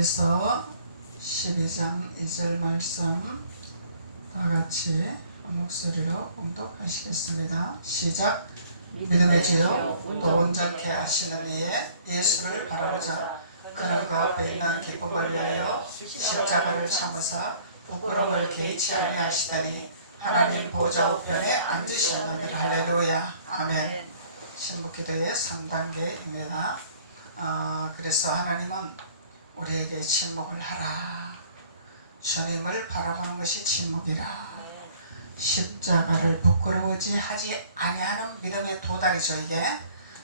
히브리서 12장 2절 말씀 다같이 목소리로 봉독하시겠습니다. 시작. 믿음의 주여 또 온전케 하시는 이에 예수를 바라보자. 그는 그 앞에 있는 기쁨을 위하여 십자가를 참으사 부끄러움을 개의치 아니하시더니 하나님 보좌 우편에 앉으셨느니라. 할렐루야. 아멘. 신복기도의 3단계입니다. 그래서 하나님은 우리에게 침묵을 하라. 주님을 바라보는 것이 침묵이라. 십자가를 부끄러워지 하지 아니하는 믿음의 도달이죠. 이게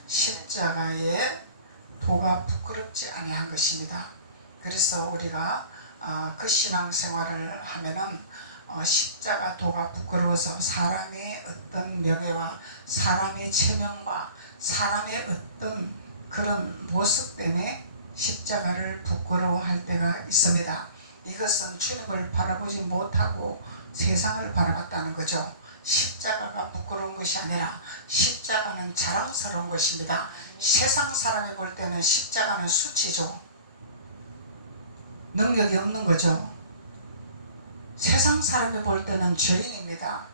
십자가의 도가 부끄럽지 아니한 것입니다. 그래서 우리가 그 신앙생활을 하면은 십자가 도가 부끄러워서 사람의 어떤 명예와 사람의 체면과 사람의 어떤 그런 모습 때문에 십자가를 부끄러워할 때가 있습니다. 이것은 주님을 바라보지 못하고 세상을 바라봤다는 거죠. 십자가가 부끄러운 것이 아니라 십자가는 자랑스러운 것입니다. 세상 사람이 볼 때는 십자가는 수치죠. 능력이 없는 거죠. 세상 사람이 볼 때는 죄인입니다.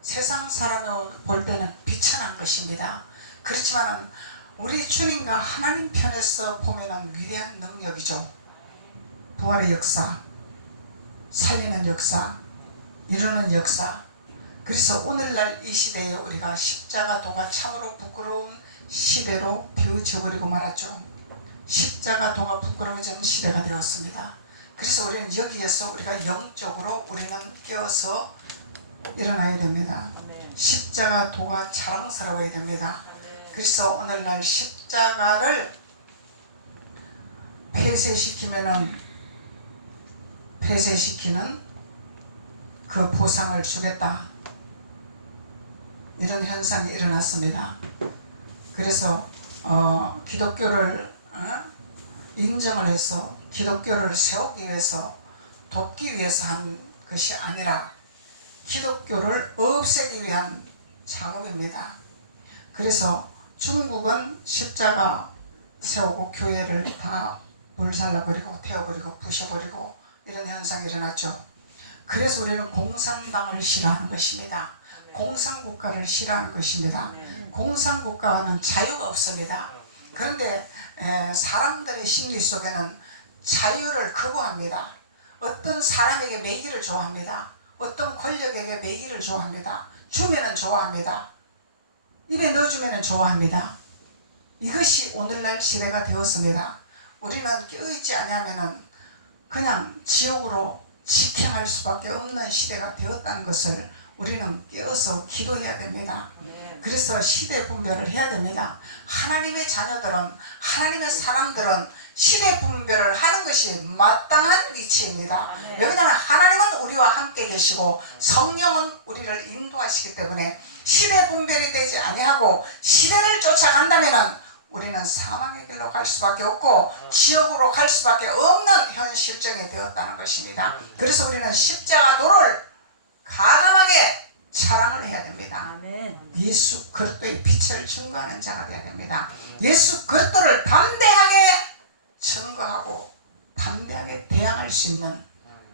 세상 사람이 볼 때는 비천한 것입니다. 그렇지만 우리 주님과 하나님 편에서 보면 위대한 능력이죠. 부활의 역사, 살리는 역사, 이루는 역사. 그래서 오늘날 이 시대에 우리가 십자가 도가 참으로 부끄러운 시대로 비워져버리고 말았죠. 십자가 도가 부끄러워지는 시대가 되었습니다. 그래서 우리는 여기에서 우리가 영적으로 우리는 깨어서 일어나야 됩니다. 십자가 도가 자랑스러워야 됩니다. 그래서 오늘날 십자가를 폐쇄시키는 그 보상을 주겠다. 이런 현상이 일어났습니다. 그래서 기독교를 인정을 해서 기독교를 세우기 위해서 돕기 위해서 한 것이 아니라 기독교를 없애기 위한 작업입니다. 그래서 중국은 십자가 세우고 교회를 다 불살라버리고 태워버리고 부셔버리고 이런 현상이 일어났죠. 그래서 우리는 공산당을 싫어하는 것입니다. 공산국가를 싫어하는 것입니다. 공산국가는 자유가 없습니다. 그런데 사람들의 심리 속에는 자유를 거부합니다. 어떤 사람에게 매기를 좋아합니다. 어떤 권력에게 매기를 좋아합니다. 주면은 좋아합니다. 입에 넣어주면 좋아합니다. 이것이 오늘날 시대가 되었습니다. 우리는 깨어있지 않으면 그냥 지옥으로 직행할 수밖에 없는 시대가 되었다는 것을 우리는 깨어서 기도해야 됩니다. 그래서 시대 분별을 해야 됩니다. 하나님의 자녀들은, 하나님의 사람들은 시대 분별을 하는 것이 마땅한 위치입니다. 왜냐하면 하나님은 우리와 함께 계시고 성령은 우리를 인도하시기 때문에 시대 분별이 되지 아니하고 시대를 쫓아간다면 우리는 사망의 길로 갈 수밖에 없고 지옥으로 갈 수밖에 없는 현 실정이 되었다는 것입니다. 그래서 우리는 십자가도를 가감하게 자랑을 해야 됩니다. 예수 그리스도의 빛을 증거하는 자가 되어야 됩니다. 예수 그리스도를 담대하게 증거하고 담대하게 대항할 수 있는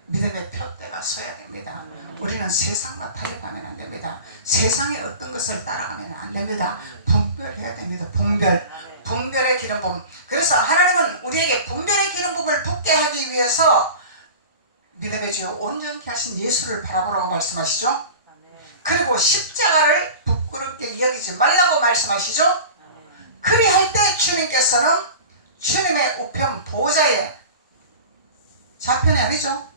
믿음의 표대가 서야 됩니다. 우리는 세상과 타협하면 안 됩니다. 세상의 어떤 것을 따라가면 안 됩니다. 분별해야 됩니다. 분별의 기름 부음. 그래서 하나님은 우리에게 분별의 기름 부음을 붙게 하기 위해서 믿음의 주여 온전케 하신 예수를 바라보라고 말씀하시죠. 그리고 십자가를 부끄럽게 여기지 말라고 말씀하시죠. 그리할 때 주님께서는 주님의 우편 보좌에 좌편이 아니죠.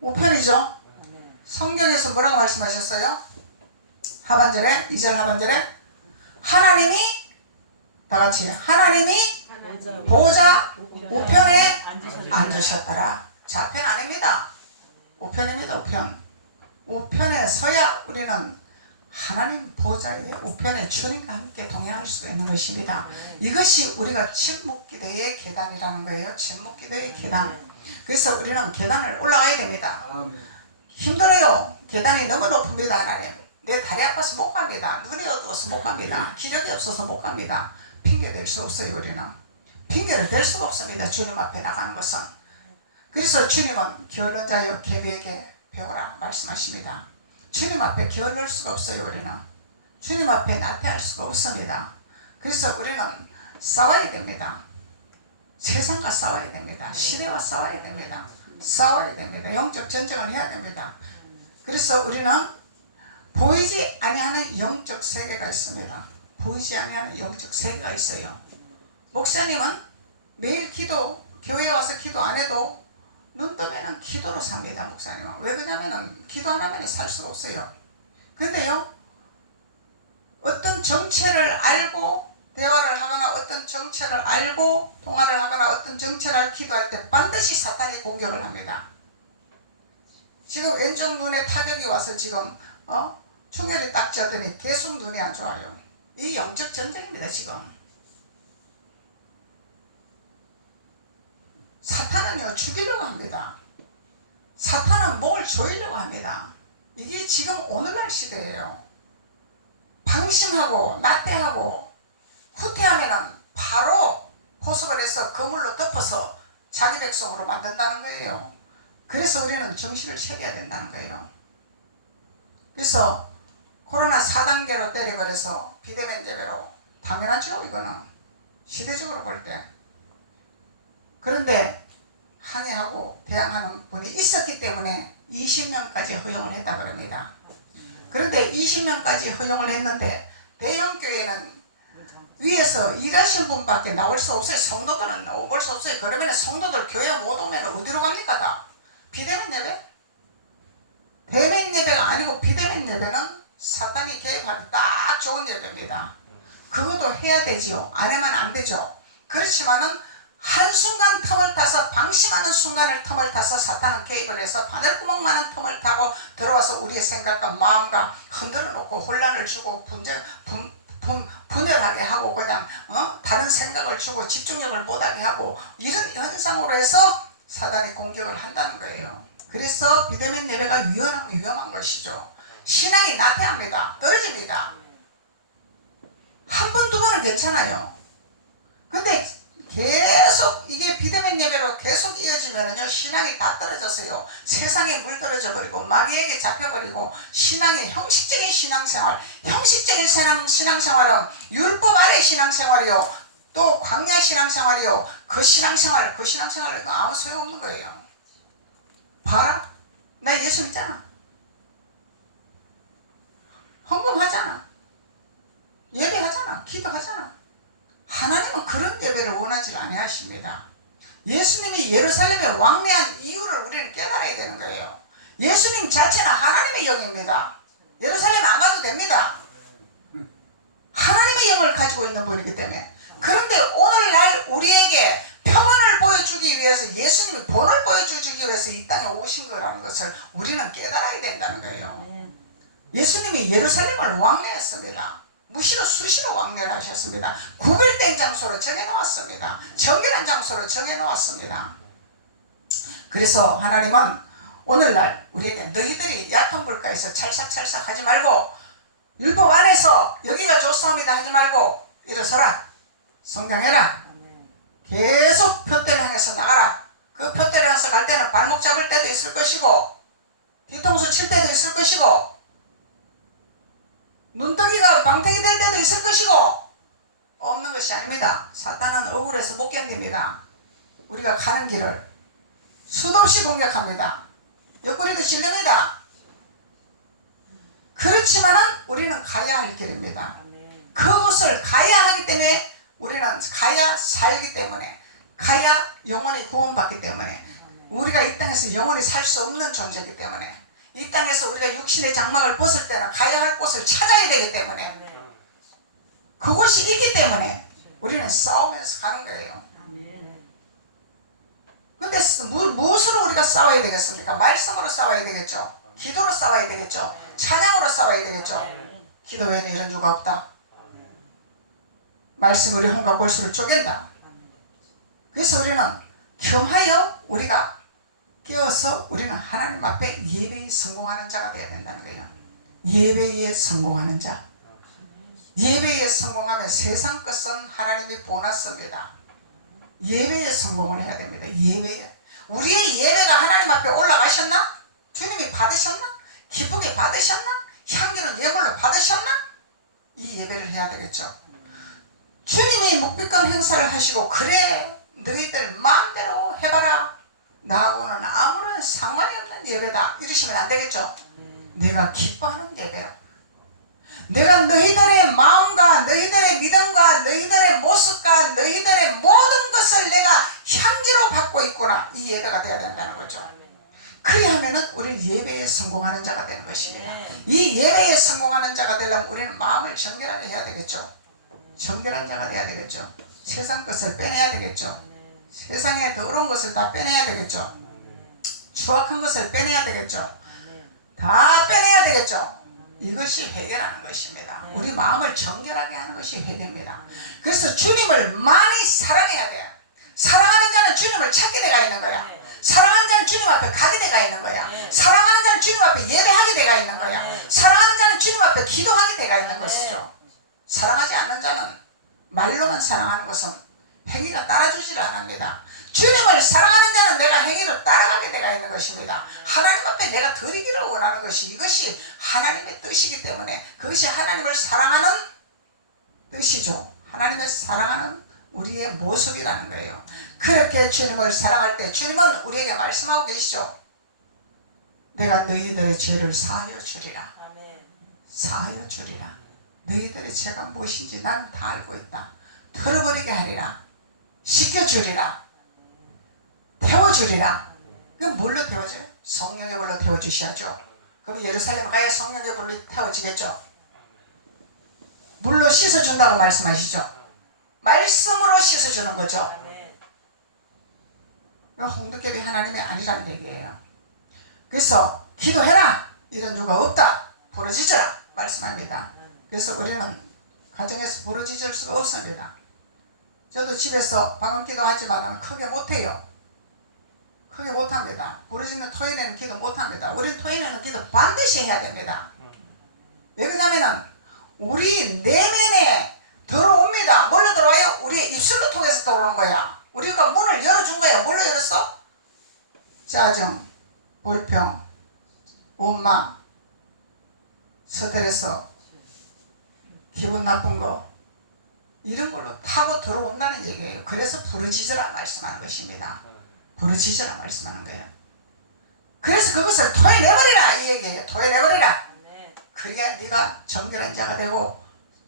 우편이죠. 성경에서 뭐라고 말씀하셨어요? 하반절에 2절 하반절에 하나님이 다같이 하나님이 보좌 우편에 앉으셨더라. 좌편 아닙니다. 우편입니다. 우편에 서야 우리는 하나님 보좌의 우편에 주님과 함께 동행할 수가 있는 것입니다. 이것이 우리가 침묵기도의 계단이라는 거예요. 침묵기도의 계단. 그래서 우리는 계단을 올라가야 됩니다. 힘들어요. 계단이 너무 높습니다. 하나님, 내 다리 아파서 못 갑니다. 눈이 어두워서 못 갑니다. 기력이 없어서 못 갑니다. 핑계 댈 수 없어요. 우리는 핑계를 댈 수가 없습니다. 주님 앞에 나가는 것은 그래서 주님은 게을른 자여 계비에게 배우라 말씀하십니다. 주님 앞에 게을릴 수가 없어요. 우리는 주님 앞에 나태할 수가 없습니다. 그래서 우리는 싸워야 됩니다. 세상과 싸워야 됩니다. 시대와 싸워야 됩니다. 싸워야 됩니다. 영적 전쟁을 해야 됩니다. 그래서 우리는 보이지 아니하는 영적 세계가 있습니다. 보이지 아니하는 영적 세계가 있어요. 목사님은 매일 기도, 교회에 와서 기도 안 해도 눈 뜨면 기도로 삽니다. 목사님은. 왜 그러냐면 기도 안 하면 살 수가 없어요. 근데요, 어떤 정체를 알고 대화를 하거나 어떤 정체를 알고 통화를 하거나 어떤 정체를 기도할 때 반드시 사탄이 공격을 합니다. 지금 왼쪽 눈에 타격이 와서 지금 충혈이 딱 져더니 계속 눈이 안 좋아요. 이 영적 전쟁입니다. 지금 사탄은요 죽이려고 합니다. 사탄은 목을 조이려고 합니다. 이게 지금 오늘날 시대예요. 방심하고 나태하고 후퇴하면은 바로 포섭을 해서 그물로 덮어서 자기 백성으로 만든다는 거예요. 그래서 우리는 정신을 차려야 된다는 거예요. 그래서 코로나 4단계로 때려버려서 비대면 예배로 당연하죠. 이거는 시대적으로 볼 때. 그런데 항의하고 대항하는 분이 있었기 때문에 20명까지 허용을 했다고 합니다. 그런데 20명까지 허용을 했는데 대형교회는 위에서 일하신 분밖에 나올 수 없어요. 성도들은 올 수 없어요. 그러면 성도들 교회 못 오면 어디로 갑니까? 다 비대면 예배? 대면 예배가 아니고 비대면 예배는 사탄이 개입하기 딱 좋은 예배입니다. 그것도 해야 되지요. 안 하면 안 되죠. 그렇지만은 한순간 틈을 타서 방심하는 순간을 틈을 타서 사탄은 개입을 해서 바늘구멍만한 틈을 타고 들어와서 우리의 생각과 마음과 흔들어 놓고 혼란을 주고 분열하게 하고 그냥 다른 생각을 주고 집중력을 못하게 하고 이런 현상으로 해서 사탄이 공격을 한다는 거예요. 그래서 비대면 예배가 위험한 것이죠. 신앙이 나태합니다. 떨어집니다. 한 번, 두 번은 괜찮아요. 근데 계속 이게 비대면 예배로 계속 이어지면은요 신앙이 다 떨어졌어요. 세상에 물들어져 버리고 마귀에게 잡혀버리고 신앙의 형식적인 신앙생활, 형식적인 신앙생활은 율법 아래 신앙생활이요, 또 광야 신앙생활이요, 그 신앙생활은 아무 소용없는 거예요. 봐라, 나 예수 믿잖아, 헌금하잖아, 예배하잖아, 기도하잖아. 하나님은 그런 예배를 원하지 아니하십니다. 예수님이 예루살렘에 왕래한 이유를 우리는 깨달아야 되는 거예요. 예수님 자체는 하나님의 영입니다. 예루살렘에 안 가도 됩니다. 하나님의 영을 가지고 있는 분이기 때문에. 그런데 오늘날 우리에게 평안을 보여주기 위해서, 예수님이 본을 보여주기 위해서 이 땅에 오신 거라는 것을 우리는 깨달아야 된다는 거예요. 예수님이 예루살렘을 왕래했습니다. 무시로 수시로 왕래를 하셨습니다. 구별된 장소로 정해놓았습니다. 정결한 장소로 정해놓았습니다. 그래서 하나님은 오늘날 우리에게 너희들이 얕은 물가에서 찰싹찰싹 하지 말고, 율법 안에서 여기가 좋사옵니다 하지 말고 일어서라, 성장해라, 계속 표대를 향해서 나가라. 그 표대를 향해서 갈 때는 발목 잡을 때도 있을 것이고 뒤통수 칠 때도 있을 것이고 눈덩이가 방패가 될 때도 있을 것이고 없는 것이 아닙니다. 사탄은 억울해서 못 견딥니다. 우리가 가는 길을 수도 없이 공격합니다. 옆구리도 찔립니다. 그렇지만은 우리는 가야 할 길입니다. 그것을 가야 하기 때문에 우리는 가야 살기 때문에, 가야 영원히 구원받기 때문에, 우리가 이 땅에서 영원히 살 수 없는 존재이기 때문에, 이 땅에서 우리가 육신의 장막을 벗을 때는 가야 할 곳을 찾아야 되기 때문에, 그곳이 있기 때문에 우리는 싸우면서 가는 거예요. 근데 무엇으로 우리가 싸워야 되겠습니까? 말씀으로 싸워야 되겠죠. 기도로 싸워야 되겠죠. 찬양으로 싸워야 되겠죠. 기도 외에는 이런 주가 없다. 말씀으로 흠과 골수를 쪼갠다. 그래서 우리는 겸하여 우리가 깨어서 우리는 하나님 앞에 예배에 성공하는 자가 되어야 된다는 거예요. 예배에 성공하는 자. 예배에 성공하면 세상 것은 하나님이 보놨습니다. 예배에 성공을 해야 됩니다. 예배에. 우리의 예배가 하나님 앞에 올라가셨나? 주님이 받으셨나? 기쁘게 받으셨나? 향기로운 예물로 받으셨나? 이 예배를 해야 되겠죠. 주님이 묵비권 행사를 하시고 그래 너희들 마음대로 해봐라, 나하고는 아무런 상관이 없는 예배다 이러시면 안 되겠죠. 내가 기뻐하는 예배로, 내가 너희들의 마음과 너희들의 믿음과 너희들의 모습과 너희들의 모든 것을 내가 향기로 받고 있구나, 이 예배가 되어야 된다는 거죠. 그리하면은 우리는 예배에 성공하는 자가 되는 것입니다. 이 예배에 성공하는 자가 되려면 우리는 마음을 정결하게 해야 되겠죠. 정결한 자가 돼야 되겠죠. 세상 것을 빼내야 되겠죠. 세상에 더러운 것을 다 빼내야 되겠죠. 추악한 것을 빼내야 되겠죠. 다 빼내야 되겠죠. 이것이 회개라는 것입니다. 우리 마음을 정결하게 하는 것이 회개입니다. 그래서 주님을 많이 사랑해야 돼요. 사랑하는 자는 주님을 찾게 돼가 있는 거야. 사랑하는 자는 주님 앞에 가게 돼가 있는 거야. 사랑하는 자는 주님 앞에 예배하게 돼가 있는 거야. 사랑하는 자는 주님 앞에 기도하게 돼가 있는 것이죠. 사랑하지 않는 자는 말로만 사랑하는 것은 행위가 따라주지를 않습니다. 주님을 사랑하는 자는 내가 행위로 따라가게 되가 있는 것입니다. 하나님 앞에 내가 드리기를 원하는 것이, 이것이 하나님의 뜻이기 때문에 그것이 하나님을 사랑하는 뜻이죠. 하나님을 사랑하는 우리의 모습이라는 거예요. 그렇게 주님을 사랑할 때 주님은 우리에게 말씀하고 계시죠. 내가 너희들의 죄를 사하여 주리라. 사하여 주리라. 너희들의 죄가 무엇인지 나는 다 알고 있다. 털어버리게 하리라. 씻겨주리라. 태워주리라. 그럼 뭘로 태워줘요? 성령의 불로 태워주셔야죠. 그럼 예루살렘 가야 성령의 불로 태워지겠죠. 물로 씻어준다고 말씀하시죠. 말씀으로 씻어주는 거죠. 홍두깨비 하나님이 아니라는 얘기예요. 그래서 기도해라 이런 이유가 없다. 부르짖으라 말씀합니다. 그래서 우리는 가정에서 부르짖을 수가 없습니다. 저도 집에서 방언 기도하지만 크게 못해요. 크게 못합니다. 부르짖는 토요일에는 기도 못합니다. 우리는 토요일에는 기도 반드시 해야 됩니다. 왜 그러냐면은 우리 내면에 들어옵니다. 뭘로 들어와요? 우리의 입술로 통해서 들어오는 거야. 우리가 문을 열어준 거야. 뭘로 열었어? 짜증, 불평, 원망, 스트레스, 기분 나쁜 거, 이런 걸로 타고 들어온다는 얘기예요. 그래서 부르짖으라 말씀하는 것입니다. 부르짖으라 말씀하는 거예요. 그래서 그것을 토해내버리라 이 얘기예요. 토해내버리라. 그래야 네가 정결한 자가 되고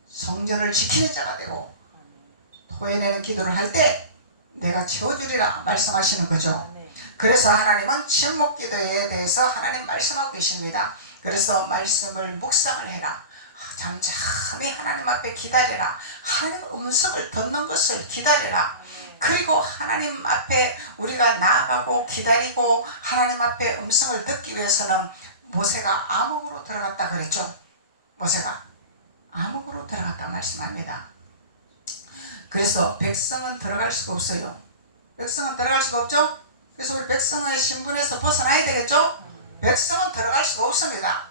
성전을 지키는 자가 되고 토해내는 기도를 할 때 내가 채워주리라 말씀하시는 거죠. 그래서 하나님은 침묵 기도에 대해서 하나님 말씀하고 계십니다. 그래서 말씀을 묵상을 해라. 잠잠히 하나님 앞에 기다려라. 하나님 음성을 듣는 것을 기다려라. 그리고 하나님 앞에 우리가 나아가고 기다리고 하나님 앞에 음성을 듣기 위해서는 모세가 암흑으로 들어갔다 그랬죠. 모세가 암흑으로 들어갔다 말씀합니다. 그래서 백성은 들어갈 수가 없어요. 백성은 들어갈 수가 없죠. 그래서 우리 백성의 신분에서 벗어나야 되겠죠. 백성은 들어갈 수가 없습니다.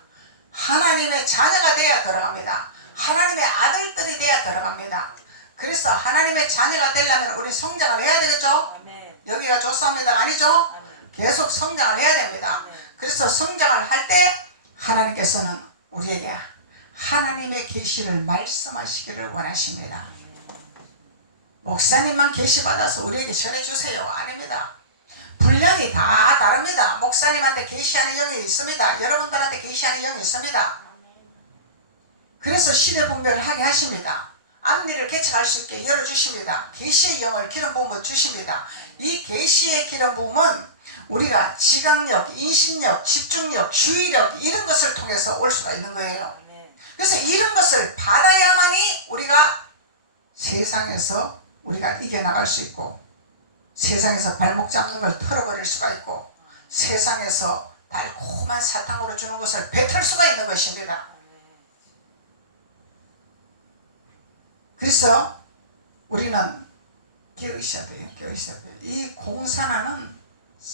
하나님의 자녀가 돼야 들어갑니다. 하나님의 아들들이 돼야 들어갑니다. 그래서 하나님의 자녀가 되려면 우리 성장을 해야 되겠죠. 아멘. 여기가 조사합니다 아니죠. 아멘. 계속 성장을 해야 됩니다. 아멘. 그래서 성장을 할 때 하나님께서는 우리에게 하나님의 계시를 말씀하시기를 원하십니다. 목사님만 계시 받아서 우리에게 전해주세요. 아닙니다. 분량이 다 다릅니다. 목사님한테 계시하는 영이 있습니다. 여러분들한테 계시하는 영이 있습니다. 그래서 시대 분별을 하게 하십니다. 앞니를 개척할 수 있게 열어주십니다. 계시의 영을 기름 부음을 주십니다. 이 계시의 기름 부음은 우리가 지각력, 인식력, 집중력, 주의력 이런 것을 통해서 올 수가 있는 거예요. 그래서 이런 것을 받아야만이 우리가 세상에서 우리가 이겨나갈 수 있고 세상에서 발목 잡는 걸 털어버릴 수가 있고 세상에서 달콤한 사탕으로 주는 것을 뱉을 수가 있는 것입니다. 그래서 우리는 깨어있어야 돼요. 깨어있어야 돼요. 이 공산화는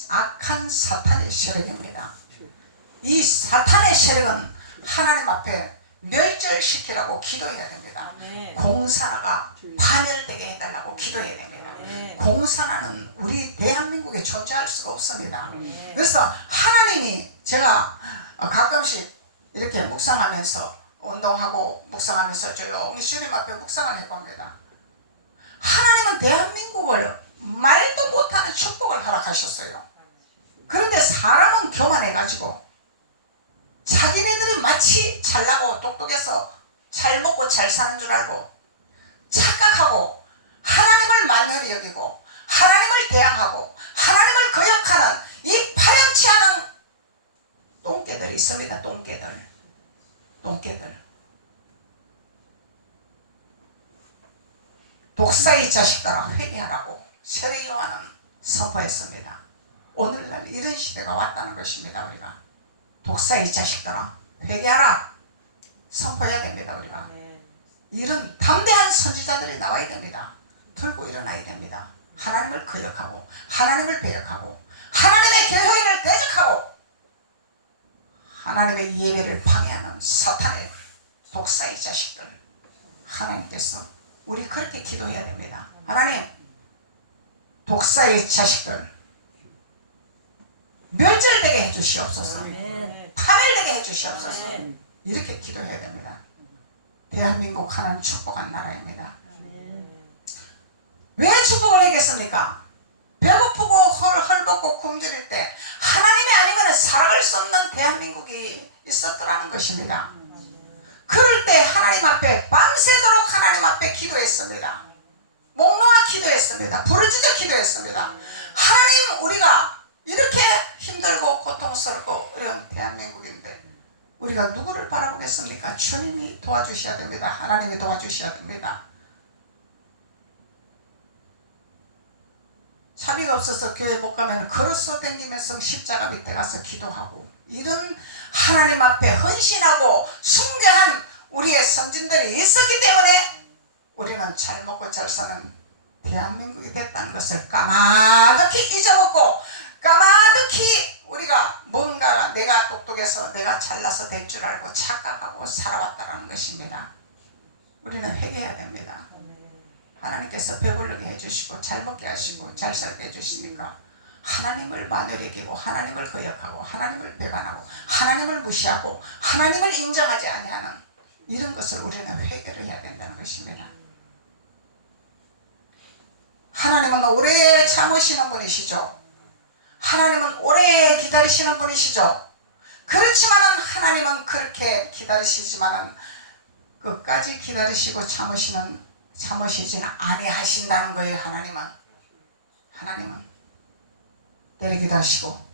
악한 사탄의 세력입니다. 이 사탄의 세력은 하나님 앞에 멸절시키라고 기도해야 됩니다. 공산화가 파멸되게 해달라고 기도해야 됩니다. 공산화는 우리 대한민국에 존재할 수가 수가 없습니다. 그래서 하나님이 제가 가끔씩 이렇게 묵상하면서 운동하고 묵상하면서 조용히 주님 앞에 묵상을 해봅니다. 하나님은 대한민국을 말도 못하는 축복을 허락하셨어요. 그런데 사람은 교만해가지고 자기네들이 마치 잘나고 똑똑해서 잘 먹고 잘 사는 줄 알고 착각하고 하나님을 만연히 여기고 하나님을 대항하고 하나님을 거역하는 이 파렴치 않은 똥개들이 있습니다. 똥개들. 독사의 자식들아 회개하라고 세례 요한은 선포했습니다. 오늘날 이런 시대가 왔다는 것입니다. 우리가 독사의 자식들아 회개하라 선포해야 됩니다. 우리가 이런 담대한 선지자들이 나와야 됩니다. 들고 일어나야 됩니다. 하나님을 거역하고 하나님을 배역하고 하나님의 교회를 대적하고 하나님의 예배를 방해하는 사탄의 독사의 자식들, 하나님께서 우리 그렇게 기도해야 됩니다. 하나님, 독사의 자식들 멸절되게 해주시옵소서. 파멸되게 해주시옵소서. 이렇게 기도해야 됩니다. 대한민국 하나님 축복한 나라입니다. 왜 축복을 하겠습니까? 배고프고 헐벗고 굶주릴 때 하나님이 아니면 살아갈 수 없는 대한민국이 있었더라는 것입니다. 그럴 때 하나님 앞에 밤새도록 하나님 앞에 기도했습니다. 목 놓아 기도했습니다. 부르짖어 기도했습니다. 하나님, 우리가 이렇게 힘들고 고통스럽고 어려운 대한민국인데 우리가 누구를 바라보겠습니까? 주님이 도와주셔야 됩니다. 하나님이 도와주셔야 됩니다. 차비가 없어서 교회 못 가면 걸어서 댕기면서 십자가 밑에 가서 기도하고 이런 하나님 앞에 헌신하고 순교한 우리의 선진들이 있었기 때문에 우리는 잘 먹고 잘 사는 대한민국이 됐다는 것을 까마득히 잊어먹고 까마득히 우리가 뭔가 내가 똑똑해서 내가 잘나서 될 줄 알고 착각하고 살아왔다는 것입니다. 우리는 회개해야 됩니다. 하나님께서 배부르게 해주시고 잘 먹게 하시고 잘 살게 해주시니까 하나님을 만연히 여기고 하나님을 거역하고 하나님을 배반하고 하나님을 무시하고 하나님을 인정하지 아니하는 이런 것을 우리는 회개를 해야 된다는 것입니다. 하나님은 오래 참으시는 분이시죠. 하나님은 오래 기다리시는 분이시죠. 그렇지만은 하나님은 그렇게 기다리시지만은 끝까지 기다리시고 참으시지는 아니하신다는 거예요. 하나님은 때리기도 하시고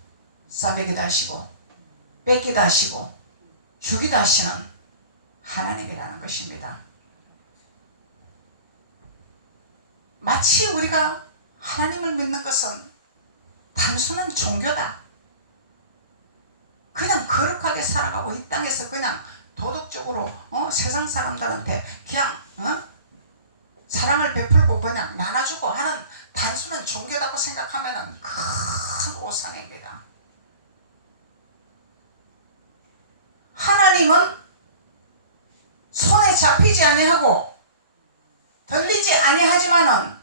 싸매기도 하시고 뺏기도 하시고 주기도 하시는 하나님이라는 것입니다. 마치 우리가 하나님을 믿는 것은 단순한 종교다. 그냥 거룩하게 살아가고 이 땅에서 그냥 도덕적으로 세상 사람들한테 그냥 사랑을 베풀고 그냥 나눠주고 하는 단순한 종교라고 생각하면 큰 오산입니다. 하나님은 손에 잡히지 아니하고 들리지 아니하지만은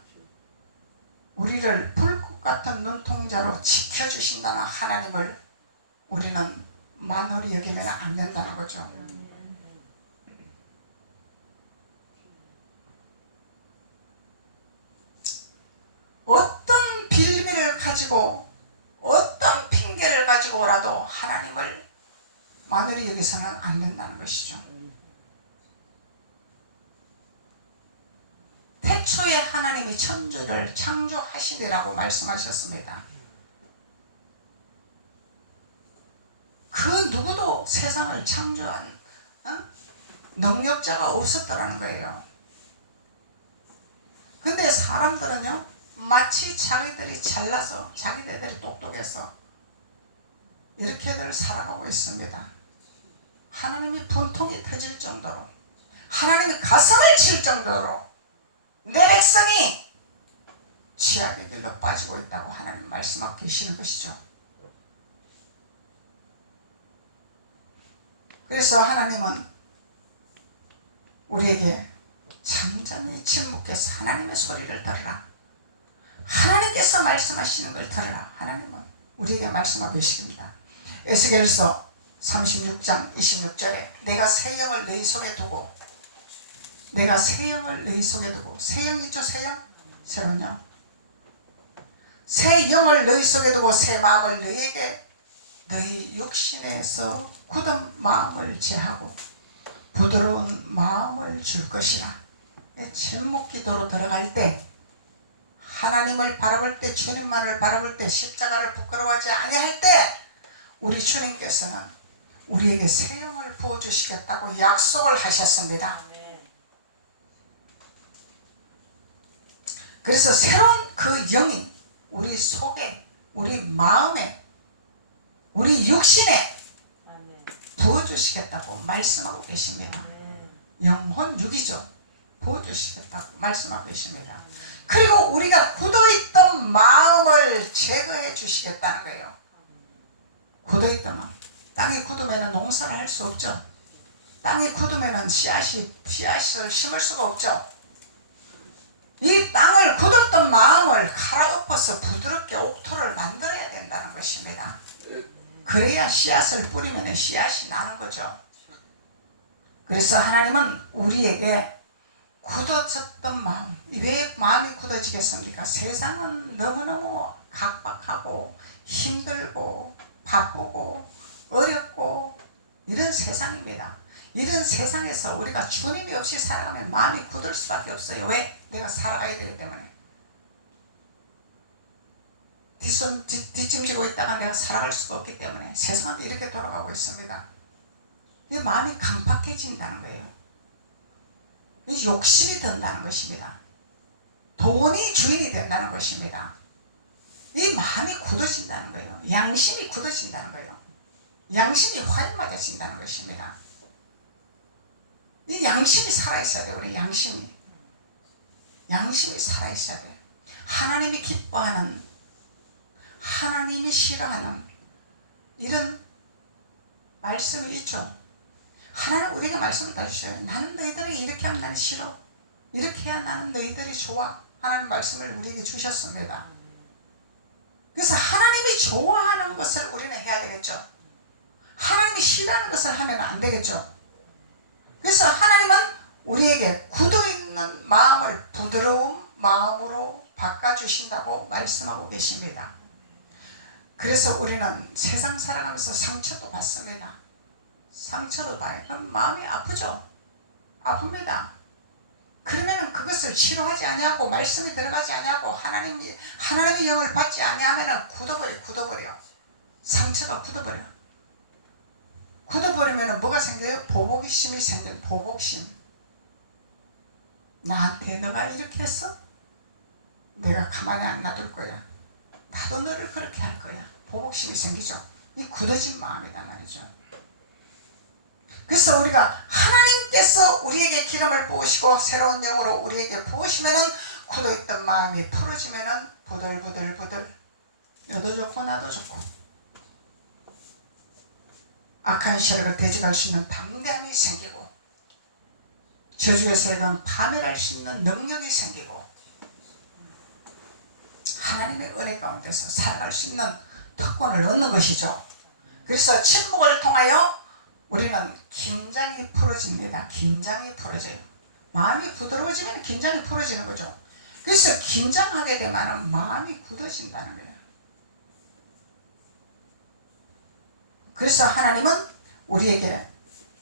우리를 불꽃 같은 눈동자로 지켜주신다는 하나님을 우리는 만홀히 여기면 안 된다는 거죠. 어떤 빌미를 가지고 어떤 핑계를 가지고라도 하나님을 만홀히 여기서는 안 된다는 것이죠. 태초에 하나님이 천주를 창조하시리라고 말씀하셨습니다. 그 누구도 세상을 창조한 능력자가 없었더라는 거예요. 근데 사람들은요, 마치 자기들이 잘나서 자기들이 똑똑해서 이렇게들 살아가고 있습니다. 하나님이 분통이 터질 정도로, 하나님이 가슴을 칠 정도로 내 백성이 취약의 길로 빠지고 있다고 하나님 말씀하고 계시는 것이죠. 그래서 하나님은 우리에게 잠잠히 침묵해서 하나님의 소리를 들으라. 하나님께서 말씀하시는 걸 들으라. 하나님은 우리에게 말씀하고 계십니다. 에스겔서 36장 26절에 내가 새 영을 너희 속에 두고, 내가 새 영을 너희 속에 두고, 새 영 있죠? 새 영? 새로운 영. 새 영을 너희 속에 두고 새 마음을 너희에게, 너희 육신에서 굳은 마음을 제하고 부드러운 마음을 줄 것이라. 침묵 기도로 들어갈 때, 하나님을 바라볼 때, 주님만을 바라볼 때, 십자가를 부끄러워하지 아니할 때 우리 주님께서는 우리에게 새 영을 부어주시겠다고 약속을 하셨습니다. 그래서 새로운 그 영이 우리 속에, 우리 마음에, 우리 육신에 부어주시겠다고 말씀하고 계십니다. 영혼 육이죠. 부어주시겠다고 말씀하고 계십니다. 그리고 우리가 굳어있던 마음을 제거해 주시겠다는 거예요. 굳어있던 마음. 땅이 굳으면 농사를 할 수 없죠. 땅이 굳으면 씨앗을 심을 수가 없죠. 이 땅을 굳었던 마음을 갈아엎어서 부드럽게 옥토를 만들어야 된다는 것입니다. 그래야 씨앗을 뿌리면 씨앗이 나는 거죠. 그래서 하나님은 우리에게 굳어졌던 마음, 왜 마음이 굳어지겠습니까? 세상은 너무너무 각박하고 힘들고 바쁘고 어렵고 이런 세상입니다. 이런 세상에서 우리가 주님이 없이 살아가면 마음이 굳을 수밖에 없어요. 왜? 내가 살아가야 되기 때문에. 뒷짐지고 있다가 내가 살아갈 수가 없기 때문에 세상은 이렇게 돌아가고 있습니다. 내 마음이 강팍해진다는 거예요. 욕심이 든다는 것입니다. 돈이 주인이 된다는 것입니다. 이 마음이 굳어진다는 거예요. 양심이 굳어진다는 거예요. 양심이 화에 맞아진다는 것입니다. 이 양심이 살아있어야 돼요. 우리 양심이 살아있어야 돼요. 하나님이 기뻐하는, 하나님이 싫어하는 이런 말씀이 있죠. 하나님 우리가 말씀을 다 주셔요. 나는 너희들이 이렇게 하면 나는 싫어, 이렇게 해야 나는 너희들이 좋아. 하나님 말씀을 우리에게 주셨습니다. 그래서 하나님이 좋아하는 것을 우리는 해야 되겠죠. 하나님이 싫어하는 것을 하면 안 되겠죠. 그래서 하나님은 우리에게 굳어있는 마음을 부드러운 마음으로 바꿔주신다고 말씀하고 계십니다. 그래서 우리는 세상 살아가면서 상처도 받습니다. 상처도 봐요. 그럼 마음이 아프죠. 아픕니다. 그러면 그것을 치료하지 아니하고 말씀이 들어가지 아니하고 하나님의 영을 받지 아니하면 굳어버려. 상처가 굳어버려. 굳어버리면 뭐가 생겨요? 보복심이 생겨요. 보복심. 나한테 너가 이렇게 했어? 내가 가만히 안 놔둘 거야. 나도 너를 그렇게 할 거야. 보복심이 생기죠. 이 굳어진 마음이다 말이죠. 그래서 우리가 하나님께서 우리에게 기름을 부으시고 새로운 영으로 우리에게 부으시면은 굳어있던 마음이 풀어지면은 부들부들 너도 좋고 나도 좋고 악한 세력을 대적할 수 있는 담대함이 생기고 저주의 세력은 파멸할 수 있는 능력이 생기고 하나님의 은혜 가운데서 살아갈 수 있는 특권을 얻는 것이죠. 그래서 침묵을 통하여 우리는 긴장이 풀어집니다. 긴장이 풀어져요. 마음이 부드러워지면 긴장이 풀어지는 거죠. 그래서 긴장하게 되면 마음이 굳어진다는 거예요. 그래서 하나님은 우리에게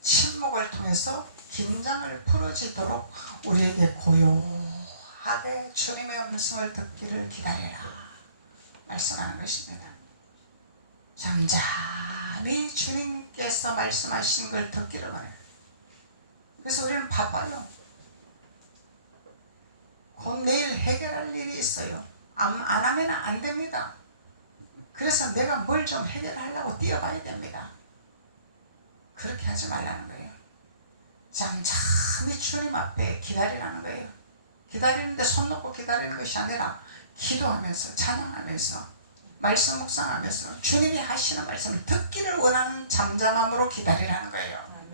침묵을 통해서 긴장을 풀어지도록 우리에게 고요하게 주님의 음성을 듣기를 기다려라 말씀하는 것입니다. 잠잠히 주님께서 말씀하신 걸 듣기를 원해요. 그래서 우리는 바빠요. 곧 내일 해결할 일이 있어요. 안 하면 안 됩니다. 그래서 내가 뭘 좀 해결하려고 뛰어가야 됩니다. 그렇게 하지 말라는 거예요. 잠잠히 주님 앞에 기다리라는 거예요. 기다리는데 손 놓고 기다리는 것이 아니라 기도하면서 찬양하면서 말씀 묵상하면서 주님이 하시는 말씀을 듣기를 원하는 잠잠함으로 기다리라는 거예요.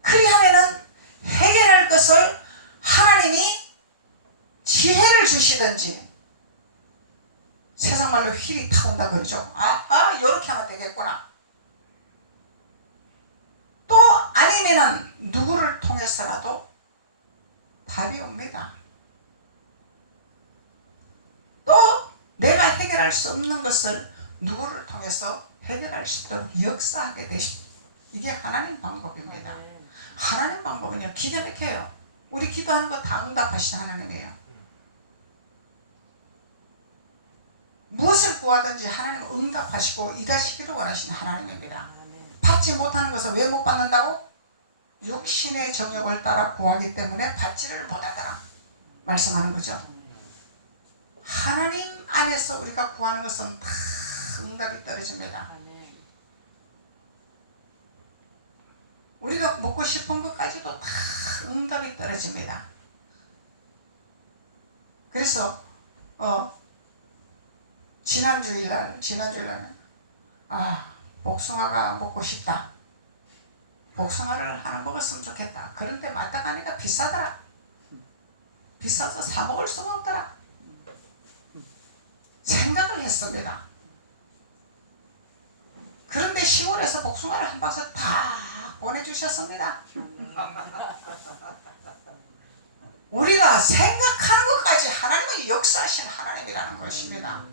그리하면은 해결할 것을 하나님이 지혜를 주시든지 세상 말로 힐이 타온다 그러죠. 이렇게 하면 되겠구나. 또 아니면은 누구를 통해서라도 답이 옵니다. 또 내가 해결할 수 없는 것을 누구를 통해서 해결할 수 있도록 역사하게 되십니다. 이게 하나님 방법입니다. 하나님 방법은요, 기가 막혀요. 우리 기도하는 거 다 응답하시는 하나님이에요. 무엇을 구하든지 하나님은 응답하시고 이다시기를 원하시는 하나님입니다. 받지 못하는 것을 왜 못 받는다고? 육신의 정욕을 따라 구하기 때문에 받지를 못하더라 말씀하는 거죠. 하나님 안에서 우리가 구하는 것은 다 응답이 떨어집니다. 우리가 먹고 싶은 것까지도 다 응답이 떨어집니다. 그래서 지난주일날 복숭아가 먹고 싶다. 복숭아를 하나 먹었으면 좋겠다. 그런데 마땅하니까 비싸더라. 비싸서 사 먹을 수가 없더라. 생각을 했습니다. 그런데 시골에서 복숭아를 한 박스 다 보내주셨습니다. 우리가 생각하는 것까지 하나님은 역사하신 하나님이라는 것입니다.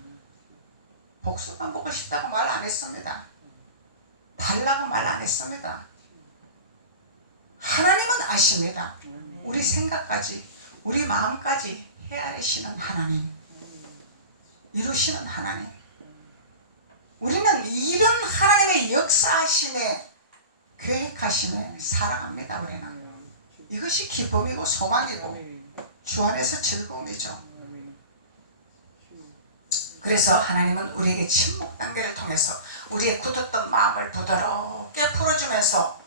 복숭아 먹고 싶다고 말 안 했습니다. 달라고 말 안 했습니다. 하나님은 아십니다. 우리 생각까지, 우리 마음까지 헤아리시는 하나님, 이루시는 하나님. 우리는 이런 하나님의 역사하심에, 계획하심에 사랑합니다. 우리는 이것이 기쁨이고 소망이고 주 안에서 즐거움이죠. 그래서 하나님은 우리에게 침묵 단계를 통해서 우리의 굳었던 마음을 부드럽게 풀어주면서,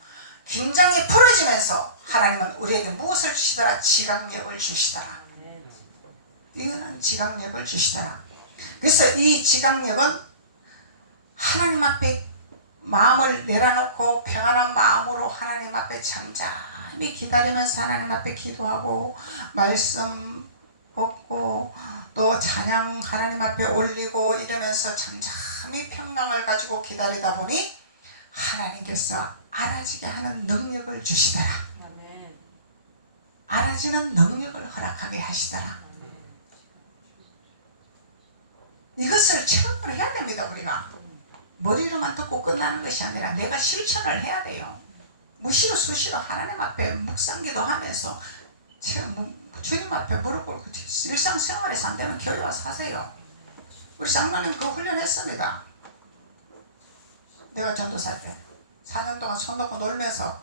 긴장이 풀어지면서 하나님은 우리에게 무엇을 주시더라? 지각력을 주시더라. 이거는 지각력을 주시더라. 그래서 이 지각력은 하나님 앞에 마음을 내려놓고 평안한 마음으로 하나님 앞에 잠잠히 기다리면서 하나님 앞에 기도하고 말씀 듣고 또 찬양 하나님 앞에 올리고 이러면서 잠잠히 평강을 가지고 기다리다 보니 하나님께서 알아지게 하는 능력을 주시더라. 알아지는 능력을 허락하게 하시더라. 이것을 체험을 해야 됩니다. 우리가 머리로만 듣고 끝나는 것이 아니라 내가 실천을 해야 돼요. 무시로 수시로 하나님 앞에 묵상기도 하면서 주님 앞에 무릎 꿇고 일상생활에서 안 되면 교회 와서 하세요. 우리 장로님 그거 훈련했습니다. 내가 전도사 때 4년 동안 손 놓고 놀면서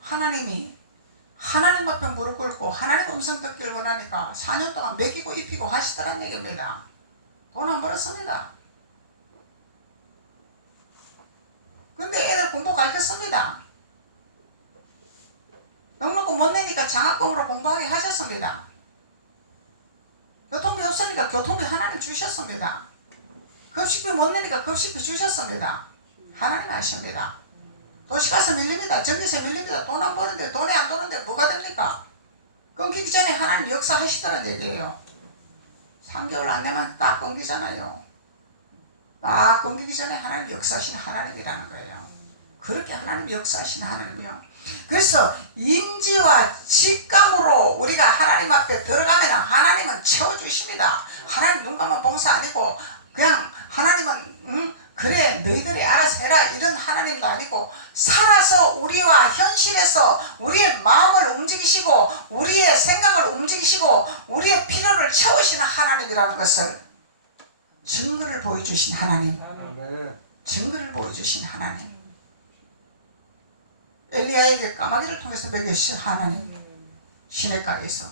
하나님 앞에 무릎 꿇고 하나님 음성 듣기를 원하니까 4년 동안 먹이고 입히고 하시더란 얘기입니다. 돈 안 벌었습니다. 근데 애들 공부 가르쳤습니다. 등록금 못 내니까 장학금으로 공부하게 하셨습니다. 교통비 없으니까 교통비 하나님 주셨습니다. 급식비 못 내니까 급식비 주셨습니다. 하나님 아십니다. 도시가스 밀립니다. 전기세 밀립니다. 돈 안 버는데, 돈이 안 도는데 뭐가 됩니까? 끊기기 전에 하나님 역사하시더란 얘기예요. 3개월 안 내면 딱 끊기잖아요. 딱 끊기기 전에 하나님 역사하신 하나님이라는 거예요. 그렇게 하나님 역사하신 하나님이요. 그래서 인지와 직감으로 우리가 하나님 앞에 들어가면 하나님은 채워주십니다. 하나님 눈 감아 봉사 아니고 그냥 하나님은 그래 너희들이 알아서 해라 이런 하나님도 아니고 살아서 우리와 현실에서 우리의 마음을 움직이시고 우리의 생각을 움직이시고 우리의 필요를 채우시는 하나님이라는 것을 증거를 보여주신 하나님, 증거를 보여주신 하나님. 엘리야에게 까마귀를 통해서 먹이신 하나님, 시냇가에서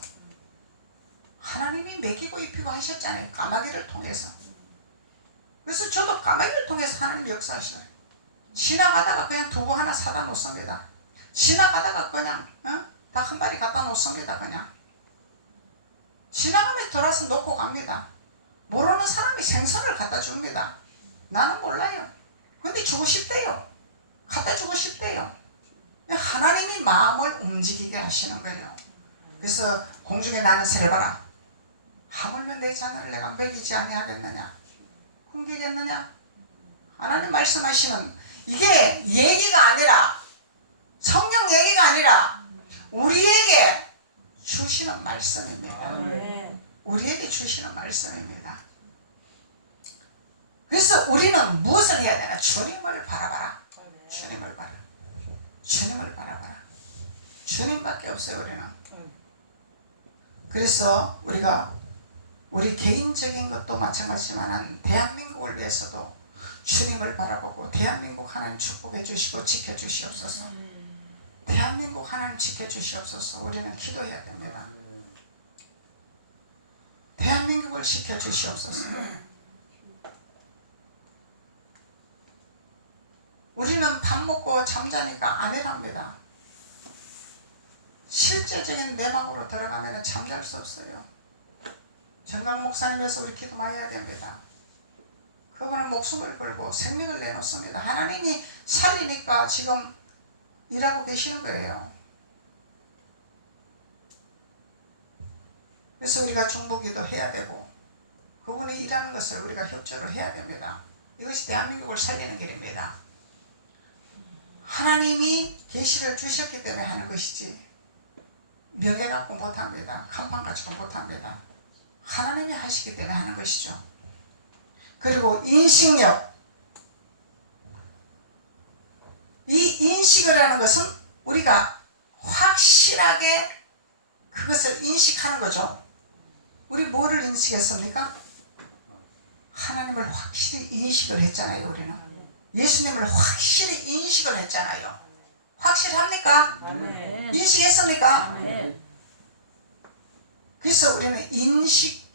하나님이 먹이고 입히고 하셨잖아요. 까마귀를 통해서. 그래서 저도 까마귀를 통해서 하나님 역사하시나요. 지나가다가 그냥 두부 하나 사다 놓습니다. 지나가다가 그냥 닭 한 마리 갖다 놓습니다. 그냥 지나가면 돌아서 놓고 갑니다. 모르는 사람이 생선을 갖다 줍니다. 나는 몰라요. 근데 주고 싶대요. 갖다 주고 싶대요. 하나님이 마음을 움직이게 하시는 거예요. 그래서 공중에 나는 새를 봐라. 하물며 내 자녀를 내가 먹이지 아니하겠느냐, 굶기겠느냐. 하나님 말씀하시는 이게 얘기가 아니라, 성경 얘기가 아니라 우리에게 주시는 말씀입니다. 우리에게 주시는 말씀입니다. 그래서 우리는 무엇을 해야 되나? 주님을 바라봐라. 주님을 바라. 주님을 바라봐라. 주님밖에 없어요, 우리는. 그래서 우리가 우리 개인적인 것도 마찬가지지만 대한민국을 위해서도 주님을 바라보고, 대한민국 하나님 축복해 주시고 지켜 주시옵소서. 대한민국 하나님 지켜 주시옵소서. 우리는 기도해야 됩니다. 대한민국을 지켜 주시옵소서. 우리는 밥 먹고 잠자니까 안 일합니다. 실제적인 내막으로 들어가면 잠잘 수 없어요. 정강 목사님에서 우리 기도 많이 해야 됩니다. 그분은 목숨을 걸고 생명을 내놓습니다. 하나님이 살리니까 지금 일하고 계시는 거예요. 그래서 우리가 중보기도 해야 되고, 그분이 일하는 것을 우리가 협조를 해야 됩니다. 이것이 대한민국을 살리는 길입니다. 하나님이 계시를 주셨기 때문에 하는 것이지, 명예 갖고 못합니다. 간판 가지고 못합니다. 하나님이 하시기 때문에 하는 것이죠. 그리고 인식력, 이 인식을 하는 것은 우리가 확실하게 그것을 인식하는 거죠. 우리 뭐를 인식했습니까? 하나님을 확실히 인식을 했잖아요. 우리는 예수님을 확실히 인식을 했잖아요. 확실합니까? 아멘. 인식했습니까? 아멘. 그래서 우리는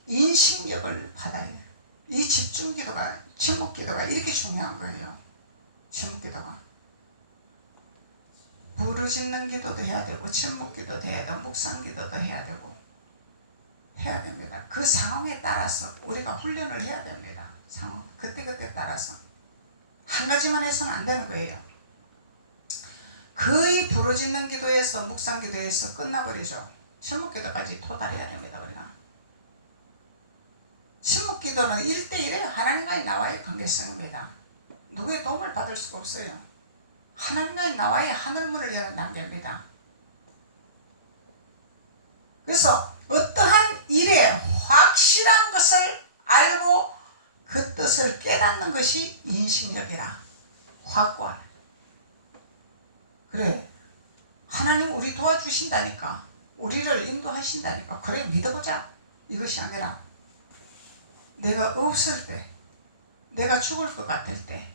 인식력을 받아야 해요. 이 집중기도가, 침묵기도가 이렇게 중요한 거예요. 침묵기도가. 부르짖는 기도도 해야 되고, 침묵기도도 해야 되고, 묵상기도도 해야 되고, 해야 됩니다. 그 상황에 따라서 우리가 훈련을 해야 됩니다. 상황, 그때그때 따라서. 한 가지만 해서는 안 되는 거예요. 거의 부르짖는 기도에서, 묵상기도에서 끝나버리죠. 침묵기도까지 도달해야 됩니다. 우리가 침묵기도는 1대1에 하나님과의 나와의 관계성입니다. 누구의 도움을 받을 수가 없어요. 하나님과의 나와의 하늘문을 여는 단계입니다. 그래서 어떠한 일에 확실한 것을 알고 그 뜻을 깨닫는 것이 인식력이라. 확고하네. 그래, 하나님 우리 도와주신다니까, 우리를 인도하신다니까, 그래 믿어보자. 이것이 아니라 내가 없을 때, 내가 죽을 것 같을 때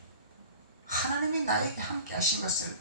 하나님이 나에게 함께 하신 것을